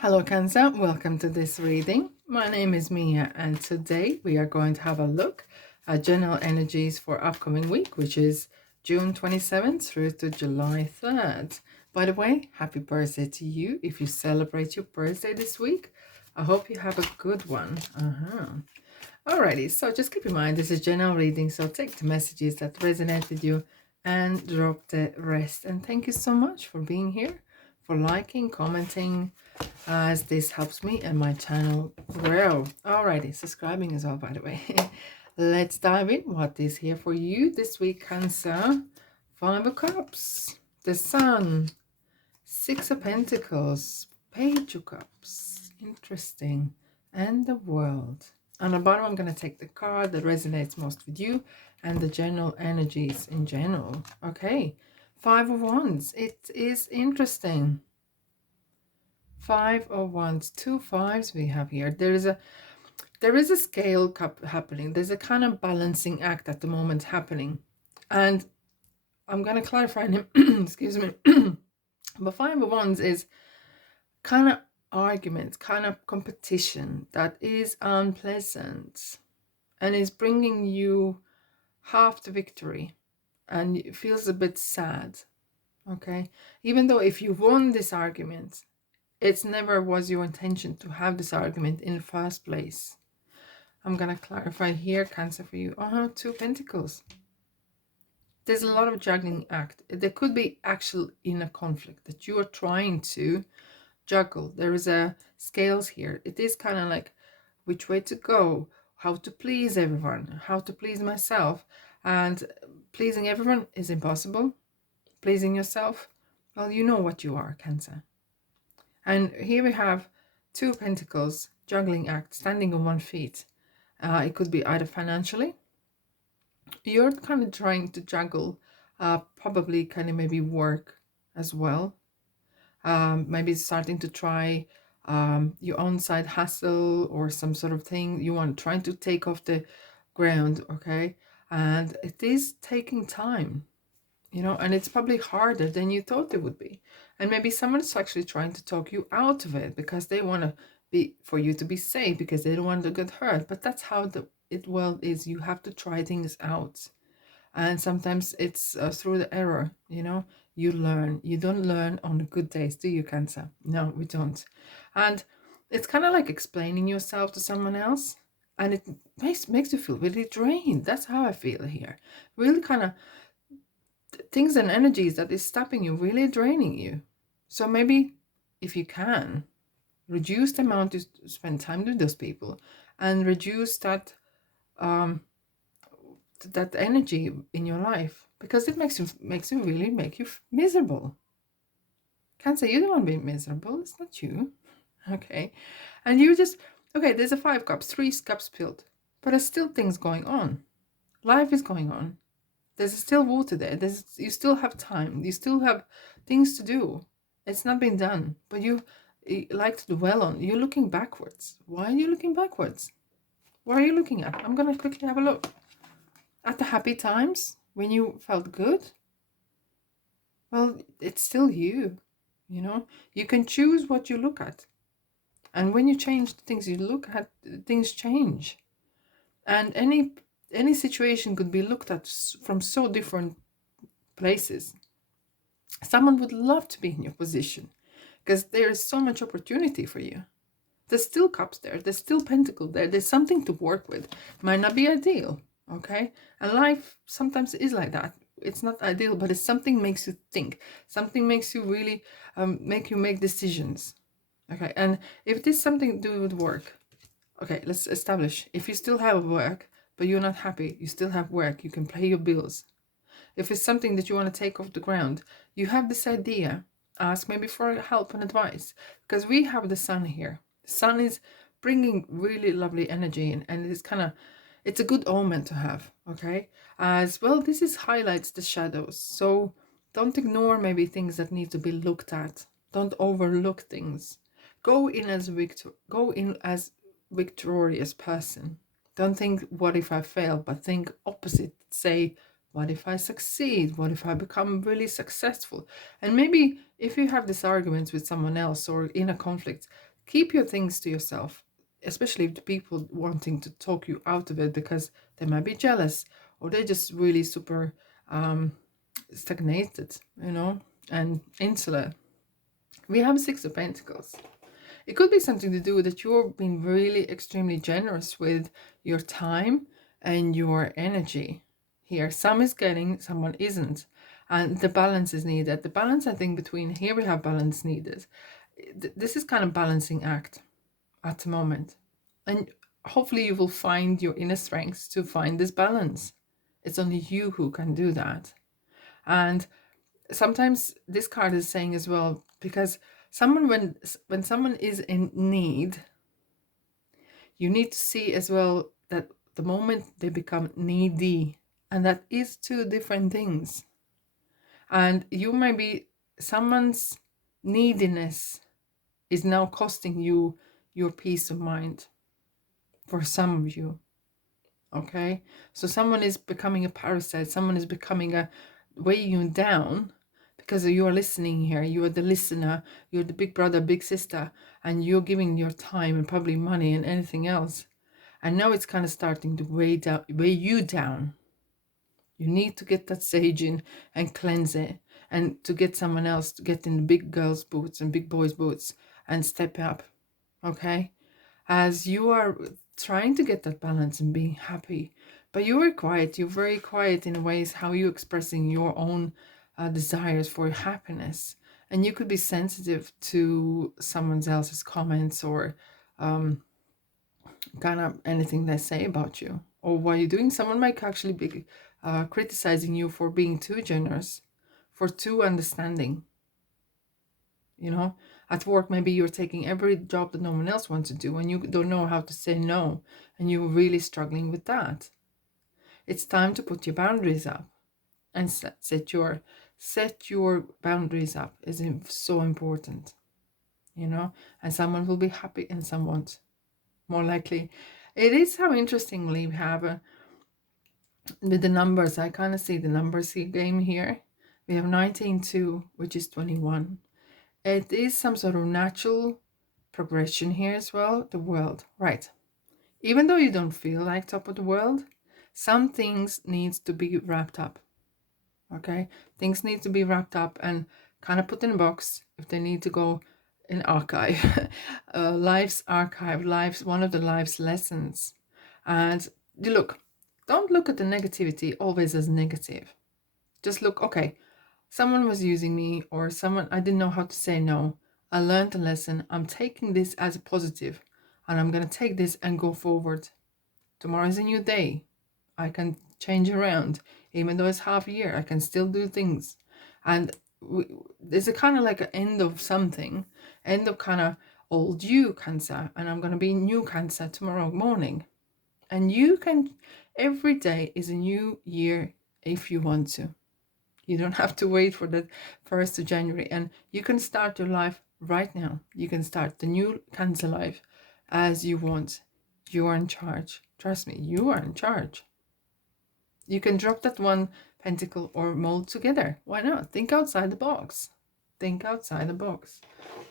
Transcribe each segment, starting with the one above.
Hello, Cancer. Welcome to this reading. My name is Mia, and today we are going to have a look at general energies for upcoming week, which is June 27th through to July 3rd. By the way, happy birthday to you if you celebrate your birthday this week. I hope you have a good one. Alrighty, so just keep in mind this is general reading, so take the messages that resonate with you and drop the rest. And thank you so much for being here, for liking, commenting, as this helps me and my channel grow. Alrighty, subscribing as well, by the way. Let's dive in. What is here for you this week, Cancer? Five of Cups, the Sun, Six of Pentacles, Page of Cups, interesting, and the World. On the bottom, I'm going to take the card that resonates most with you and the general energies in general. Okay, Five of Wands. It is interesting. Five of Wands, two fives we have here. There is a scale cup happening. There's a kind of balancing act at the moment happening, and I'm going to clarify him. Excuse me. But Five of Wands is kind of arguments, kind of competition that is unpleasant and is bringing you half the victory, and it feels a bit sad. Okay, even though if you won this argument, it never was your intention to have this argument in the first place. I'm going to clarify here, Cancer, for you. Two Pentacles. There's a lot of juggling act. There could be actual inner conflict that you are trying to juggle. There is a scales here. It is kind of like which way to go, how to please everyone, how to please myself. And pleasing everyone is impossible. Pleasing yourself, well, you know what you are, Cancer. And here we have Two Pentacles, juggling act, standing on one feet. It could be either financially, you're kind of trying to juggle, probably kind of maybe work as well. Maybe starting to try your own side hustle or some sort of thing you want, trying to take off the ground, okay? And it is taking time, you know, and it's probably harder than you thought it would be. And maybe someone's actually trying to talk you out of it because they want to be, for you to be safe, because they don't want to get hurt. But that's how the world is. You have to try things out. And sometimes it's through the error, you know, you learn. You don't learn on the good days, do you, Cancer? No, we don't. And it's kind of like explaining yourself to someone else. And it makes you feel really drained. That's how I feel here. Really kind of things and energies that is stopping you, really draining you. So maybe if you can, reduce the amount you spend time with those people and reduce that that energy in your life, because it makes you really make you miserable. Cancer, you don't want to be miserable. It's not you. Okay. And you just, okay, there's a 5 cups, 3 cups filled, but there's still things going on. Life is going on. There's still water there. You still have time. You still have things to do. It's not been done, but you like to dwell on. You're looking backwards. Why are you looking backwards? What are you looking at? I'm going to quickly have a look. At the happy times when you felt good. Well, it's still you, you know. You can choose what you look at. And when you change the things you look at, things change. And any situation could be looked at from so different places. Someone would love to be in your position because there is so much opportunity for you. There's still cups there. There's still pentacle there. There's something to work with. Might not be ideal, okay? And life sometimes is like that. It's not ideal, but it's something makes you think. Something makes you really make decisions, okay? And if this something to do with work, okay, let's establish. If you still have work, but you're not happy, you still have work, you can pay your bills. If it's something that you want to take off the ground, you have this idea, ask maybe for help and advice, because we have the sun here. The sun is bringing really lovely energy in, and it's kind of, it's a good omen to have, okay? As well, this is highlights the shadows. So don't ignore maybe things that need to be looked at. Don't overlook things. Go in as victorious person. Don't think, what if I fail? But think opposite. Say, what if I succeed? What if I become really successful? And maybe if you have these arguments with someone else or in a conflict, Keep your things to yourself, especially if the people wanting to talk you out of it because they might be jealous or they're just really super stagnated, and insular. We have Six of Pentacles. It could be something to do with that you're being really extremely generous with your time and your energy here. Some is getting, someone isn't. And the balance is needed. The balance, I think, between here we have balance needed. This is kind of balancing act at the moment. And hopefully you will find your inner strength to find this balance. It's only you who can do that. And sometimes this card is saying as well, because someone, when someone is in need, you need to see as well that the moment they become needy, and that is two different things. And you might be, someone's neediness is now costing you your peace of mind, for some of you. Okay, so someone is becoming a parasite, someone is becoming a weighing you down, because you are listening here, you are the listener, you're the big brother, big sister, and you're giving your time and probably money and anything else. And now it's kind of starting to weigh you down. You need to get that sage in and cleanse it, and to get someone else to get in the big girls' boots and big boys' boots and step up. Okay, as you are trying to get that balance and being happy, but you are quiet, you're very quiet in ways how you're expressing your own desires for happiness, and you could be sensitive to someone else's comments or kind of anything they say about you or what you're doing. Someone might actually be criticizing you for being too generous, for too understanding. At work, maybe you're taking every job that no one else wants to do and you don't know how to say no, and you're really struggling with that. It's time to put your boundaries up and set your boundaries up. Is so important, and someone will be happy and some won't, more likely. It is how interestingly we have with the numbers. I kind of see the numbers game here. We have 19-2, which is 21. It is some sort of natural progression here as well. The world, right? Even though you don't feel like top of the world, some things needs to be wrapped up. Okay, things need to be wrapped up and kind of put in a box if they need to go in archive. Life's archive, one of the life's lessons. And don't look at the negativity always as negative. Just look, okay, someone was using me, or I didn't know how to say no. I learned a lesson. I'm taking this as a positive, and I'm going to take this and go forward. Tomorrow is a new day. I can change around. Even though it's half a year, I can still do things. And there's a kind of like an end of something, end of kind of old you, Cancer, and I'm going to be new Cancer tomorrow morning. And you can, every day is a new year if you want to. You don't have to wait for the 1st of January, and you can start your life right now. You can start the new Cancer life as you want. You are in charge. Trust me, you are in charge. You can drop that one pentacle or mold together. Why not? Think outside the box. Think outside the box.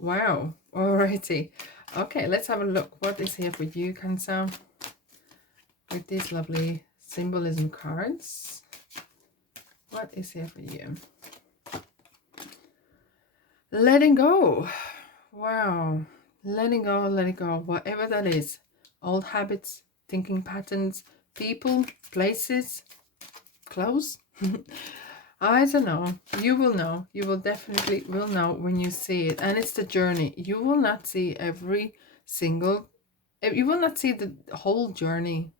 Wow. Alrighty. Okay, let's have a look. What is here for you, Cancer? With these lovely symbolism cards. What is here for you? Letting go. Wow. Letting go, letting go. Whatever that is. Old habits, thinking patterns, people, places, clothes. I don't know. You will know. You will definitely will know when you see it. And it's the journey. You will not see every single... You will not see the whole journey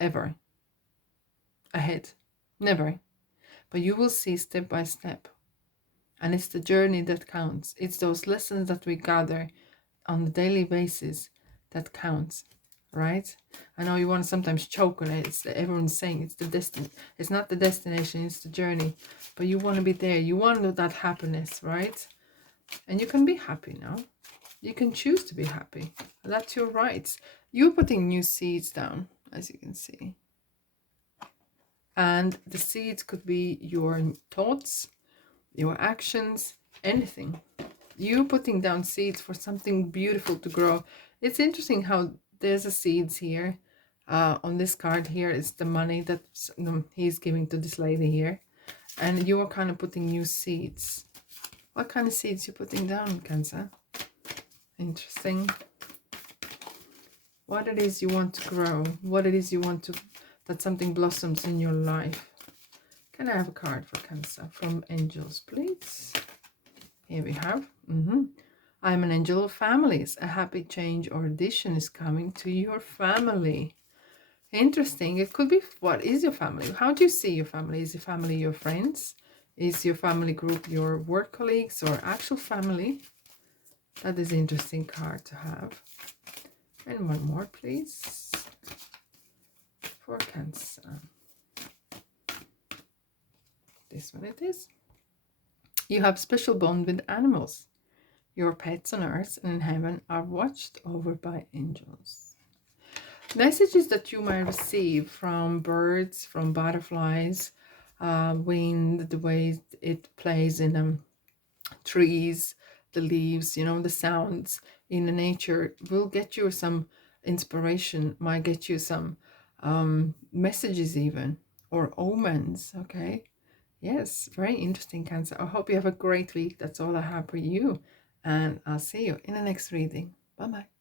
ever ahead. Never. But you will see step by step. And it's the journey that counts. It's those lessons that we gather on a daily basis that counts, right? I know you want to sometimes choke on it. Everyone's saying it's the destiny. It's not the destination, it's the journey. But you want to be there. You want that happiness, right? And you can be happy now. You can choose to be happy. That's your rights. You're putting new seeds down, as you can see. And the seeds could be your thoughts, your actions, anything. You putting down seeds for something beautiful to grow. It's interesting how there's a seeds here. On this card here is the money that he's giving to this lady here. And you are kind of putting new seeds. What kind of seeds you putting down, Cancer? Interesting. What it is you want to grow. What it is you want to, that something blossoms in your life. Can I have a card for Cancer from angels, please? Here we have. I'm an angel of families. A happy change or addition is coming to your family. Interesting. It could be, what is your family? How do you see your family? Is your family your friends? Is your family group your work colleagues or actual family? That is an interesting card to have. And one more, please, for Cancer. This one it is. You have special bond with animals. Your pets on earth and in heaven are watched over by angels. Messages that you might receive from birds, from butterflies, wind, the way it plays in trees, the leaves, you know, the sounds in the nature will get you some inspiration, might get you some messages even, or omens, okay? Yes, very interesting, Cancer. I hope you have a great week. That's all I have for you. And I'll see you in the next reading. Bye-bye.